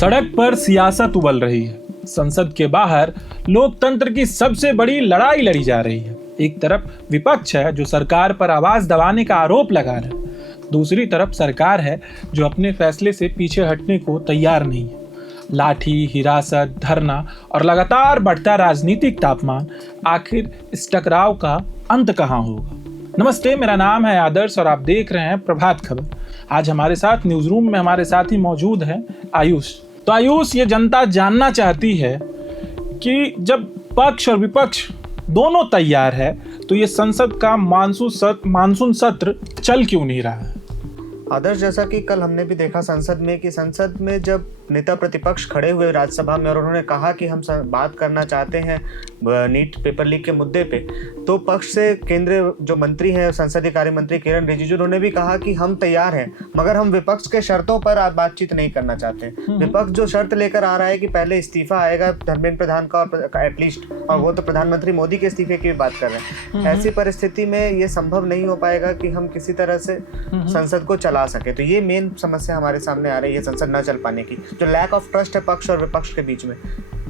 सड़क पर सियासत उबल रही है। संसद के बाहर लोकतंत्र की सबसे बड़ी लड़ाई लड़ी जा रही है। एक तरफ विपक्ष है जो सरकार पर आवाज दबाने का आरोप लगा रहा है, दूसरी तरफ सरकार है जो अपने फैसले से पीछे हटने को तैयार नहीं है। लाठी, हिरासत, धरना और लगातार बढ़ता राजनीतिक तापमान, आखिर इस टकराव का अंत कहां होगा? नमस्ते, मेरा नाम है आदर्श और आप देख रहे हैं प्रभात खबर। आज हमारे साथ न्यूज रूम में हमारे साथ ही मौजूद है आयुष। तो आयुष, ये जनता जानना चाहती है कि जब पक्ष और विपक्ष दोनों तैयार है तो ये संसद का मानसून सत्र चल क्यों नहीं रहा है? आदर्श, जैसा कि कल हमने भी देखा संसद में कि संसद में जब नेता प्रतिपक्ष खड़े हुए राज्यसभा में और उन्होंने कहा कि हम बात करना चाहते हैं नीट पेपर लीक के मुद्दे पे, तो पक्ष से केंद्रीय जो मंत्री हैं, संसदीय कार्य मंत्री किरण रिजिजू, उन्होंने भी कहा कि हम तैयार हैं, मगर हम विपक्ष के शर्तों पर बातचीत नहीं करना चाहते। विपक्ष जो शर्त लेकर आ रहा है कि पहले इस्तीफा आएगा धर्मेंद्र प्रधान का और एटलीस्ट, और वो तो प्रधानमंत्री मोदी के इस्तीफे की भी बात कर रहे हैं। ऐसी परिस्थिति में ये संभव नहीं हो पाएगा कि हम किसी तरह से संसद को चला सके। तो ये मेन समस्या हमारे सामने आ रही है संसद न चल पाने की, जो लैक ऑफ ट्रस्ट है पक्ष और विपक्ष के बीच में,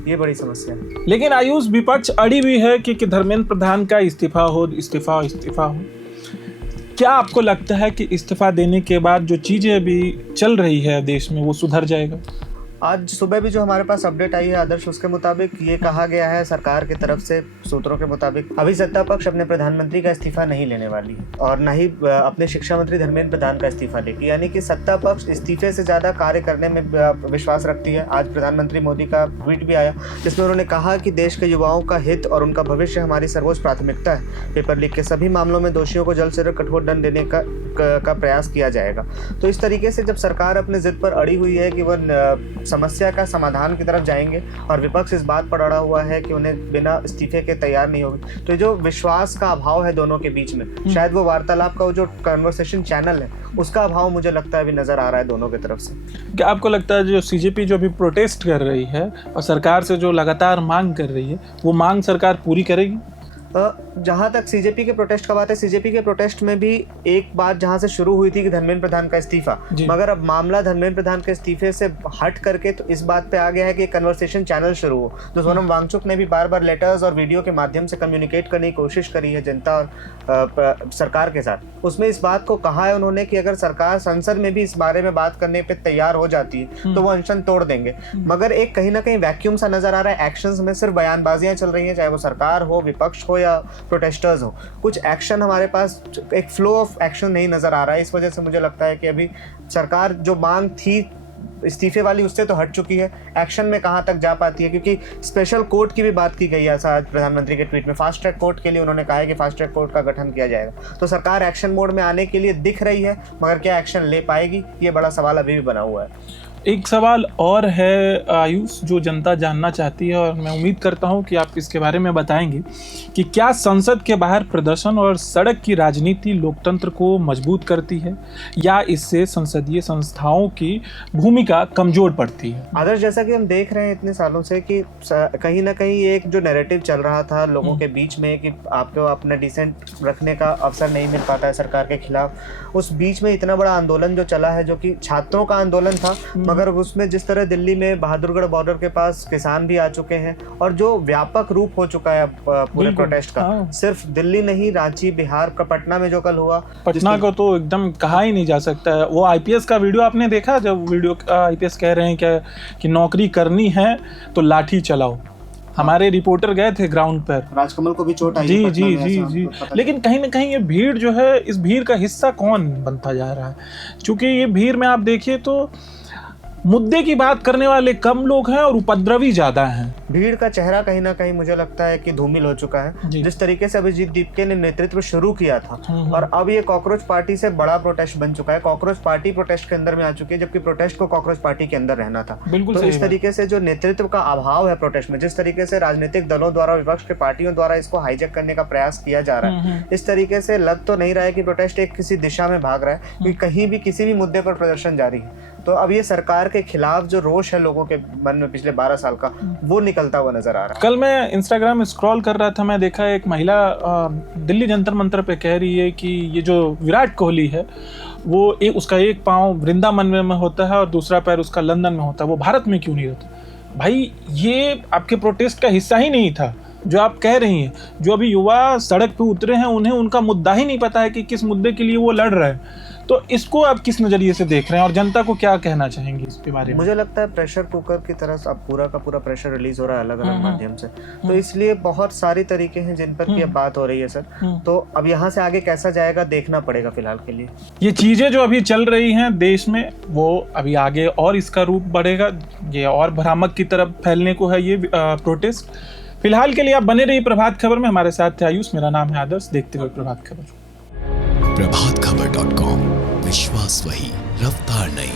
ये बड़ी समस्या है। लेकिन आयुष, विपक्ष अड़ी भी है कि धर्मेंद्र प्रधान का इस्तीफा हो। क्या आपको लगता है कि इस्तीफा देने के बाद जो चीजें अभी चल रही है देश में वो सुधर जाएगा? आज सुबह भी जो हमारे पास अपडेट आई है आदर्श, उसके मुताबिक ये कहा गया है सरकार की तरफ से, सूत्रों के मुताबिक अभी सत्ता पक्ष अपने प्रधानमंत्री का इस्तीफा नहीं लेने वाली है और न ही अपने शिक्षा मंत्री धर्मेंद्र प्रधान का इस्तीफा लेगी। यानी कि सत्ता पक्ष इस्तीफे से ज़्यादा कार्य करने में विश्वास रखती है। आज प्रधानमंत्री मोदी का ट्वीट भी आया जिसमें उन्होंने कहा कि देश के युवाओं का हित और उनका भविष्य हमारी सर्वोच्च प्राथमिकता है। पेपर लीक के सभी मामलों में दोषियों को जल्द से जल्द कठोर दंड देने का प्रयास किया जाएगा। तो इस तरीके से जब सरकार अपने जिद पर अड़ी हुई है कि वह समस्या का समाधान की तरफ जाएंगे और विपक्ष इस बात पर अड़ा हुआ है कि उन्हें बिना इस्तीफे के तैयार नहीं होगी, तो जो विश्वास का अभाव है दोनों के बीच में, शायद वो वार्तालाप का जो कन्वर्सेशन चैनल है उसका अभाव मुझे लगता है अभी नजर आ रहा है दोनों की तरफ से। क्या आपको लगता है जो सीजेपी जो अभी प्रोटेस्ट कर रही है और सरकार से जो लगातार मांग कर रही है, वो मांग सरकार पूरी करेगी? जहाँ तक सीजेपी के प्रोटेस्ट का बात है, सीजेपी के प्रोटेस्ट में भी एक बात जहाँ से शुरू हुई थी कि धर्मेंद्र प्रधान का इस्तीफा, मगर अब मामला धर्मेंद्र प्रधान के इस्तीफे से हट करके तो इस बात पे आ गया है कि कन्वर्सेशन चैनल शुरू हो। तो सोनम वांगचुक ने भी बार बार लेटर्स और वीडियो के माध्यम से कम्युनिकेट करने की कोशिश करी है जनता और सरकार के साथ। उसमें इस बात को कहा है उन्होंने कि अगर सरकार संसद में भी इस बारे में बात करने पर तैयार हो जाती है तो वो अनशन तोड़ देंगे। मगर एक कहीं ना कहीं वैक्यूम सा नजर आ रहा है। एक्शंस में सिर्फ बयानबाजियां चल रही हैं, चाहे वो सरकार हो, विपक्ष हो या प्रोटेस्टर्स हो। कुछ एक्शन हमारे पास, एक फ्लो ऑफ एक्शन नहीं नजर आ रहा है। इस वजह से मुझे लगता है कि अभी सरकार जो मांग थी इस्तीफे वाली उससे तो हट चुकी है, एक्शन में कहाँ तक जा पाती है, क्योंकि स्पेशल कोर्ट की भी बात की गई है आज प्रधानमंत्री के ट्वीट में। फास्ट ट्रैक कोर्ट के लिए उन्होंने कहा है कि फास्ट ट्रैक कोर्ट का गठन किया जाएगा। तो सरकार एक्शन मोड में आने के लिए दिख रही है, मगर क्या एक्शन ले पाएगी, ये बड़ा सवाल अभी भी बना हुआ है। एक सवाल और है आयुष, जो जनता जानना चाहती है और मैं उम्मीद करता हूं कि आप इसके बारे में बताएंगे कि क्या संसद के बाहर प्रदर्शन और सड़क की राजनीति लोकतंत्र को मजबूत करती है या इससे संसदीय संस्थाओं की भूमिका कमजोर पड़ती है? आदर्श, जैसा कि हम देख रहे हैं इतने सालों से कि कहीं ना कहीं एक जो नैरेटिव चल रहा था लोगों के बीच में कि आपको अपना डिसेंट रखने का अवसर नहीं मिल पाता है सरकार के खिलाफ, उस बीच में इतना बड़ा आंदोलन जो चला है, जो कि छात्रों का आंदोलन था, मगर उसमें जिस तरह दिल्ली में बहादुरगढ़ बॉर्डर के पास किसान भी आ चुके हैं और जो व्यापक रूप हो चुका है पूरे प्रोटेस्ट का, सिर्फ दिल्ली नहीं, रांची, बिहार का पटना में जो कल हुआ, पटना को तो एकदम कहा ही नहीं जा सकता है। वो आईपीएस का वीडियो आपने देखा, जब वीडियो आईपीएस कह रहे हैं क्या कि नौकरी करनी है तो लाठी चलाओ। हमारे रिपोर्टर गए थे ग्राउंड पर, राजकमल को भी चोट आई। जी। लेकिन कहीं ना कहीं ये भीड़ जो है, इस भीड़ का हिस्सा कौन बनता जा रहा है? क्योंकि ये भीड़ में आप देखिए तो मुद्दे की बात करने वाले कम लोग हैं और उपद्रवी ज्यादा हैं। भीड़ का चेहरा कहीं ना कहीं मुझे लगता है कि धूमिल हो चुका है। जिस तरीके से अभिजीत दीपके ने नेतृत्व शुरू किया था और अब ये कॉकरोच पार्टी से बड़ा प्रोटेस्ट बन चुका है। कॉकरोच पार्टी प्रोटेस्ट के अंदर में आ चुकी है, जबकि प्रोटेस्ट को कॉकरोच पार्टी के अंदर रहना था। तो इस तरीके से जो नेतृत्व का अभाव है प्रोटेस्ट में, जिस तरीके से राजनीतिक दलों द्वारा, विपक्ष के पार्टियों द्वारा इसको हाईजैक करने का प्रयास किया जा रहा है, इस तरीके से लग तो नहीं रहा है कि प्रोटेस्ट एक किसी दिशा में भाग रहा है, क्योंकि कहीं भी किसी भी मुद्दे पर प्रदर्शन जारी है। तो अब ये सरकार के खिलाफ जो रोष है लोगों के मन में पिछले 12 साल का, वो निकलता हुआ नजर आ रहा है। कल मैं इंस्टाग्राम में स्क्रॉल कर रहा था, मैं देखा एक महिला दिल्ली जंतर मंतर पे कह रही है कि ये जो विराट कोहली है वो एक उसका एक पाँव वृंदावन में होता है और दूसरा पैर उसका लंदन में होता है, वो भारत में क्यों नहीं होता? भाई ये आपके प्रोटेस्ट का हिस्सा ही नहीं था जो आप कह रही हैं। जो अभी युवा सड़क पे उतरे हैं उन्हें उनका मुद्दा ही नहीं पता है कि किस मुद्दे के लिए वो लड़ रहे हैं। तो इसको आप किस नजरिए से देख रहे हैं और जनता को क्या कहना चाहेंगे इसके बारे में? मुझे लगता है प्रेशर कुकर की तरह अब पूरा का पूरा प्रेशर रिलीज हो रहा है अलग अलग माध्यम से, तो इसलिए बहुत सारी तरीके हैं जिन पर की अब बात हो रही है सर। तो अब यहाँ से आगे कैसा जाएगा देखना पड़ेगा फिलहाल के लिए। ये चीजें जो अभी चल रही हैं देश में वो अभी आगे और इसका रूप बढ़ेगा, ये और भ्रामक की तरफ फैलने को है ये प्रोटेस्ट। फिलहाल के लिए आप बने रहिए प्रभात खबर में, हमारे साथ थे आयुष, मेरा नाम है आदर्श। देखते हुए प्रभात खबर। प्रभातखबर.com, विश्वास वही, रफ्तार नहीं।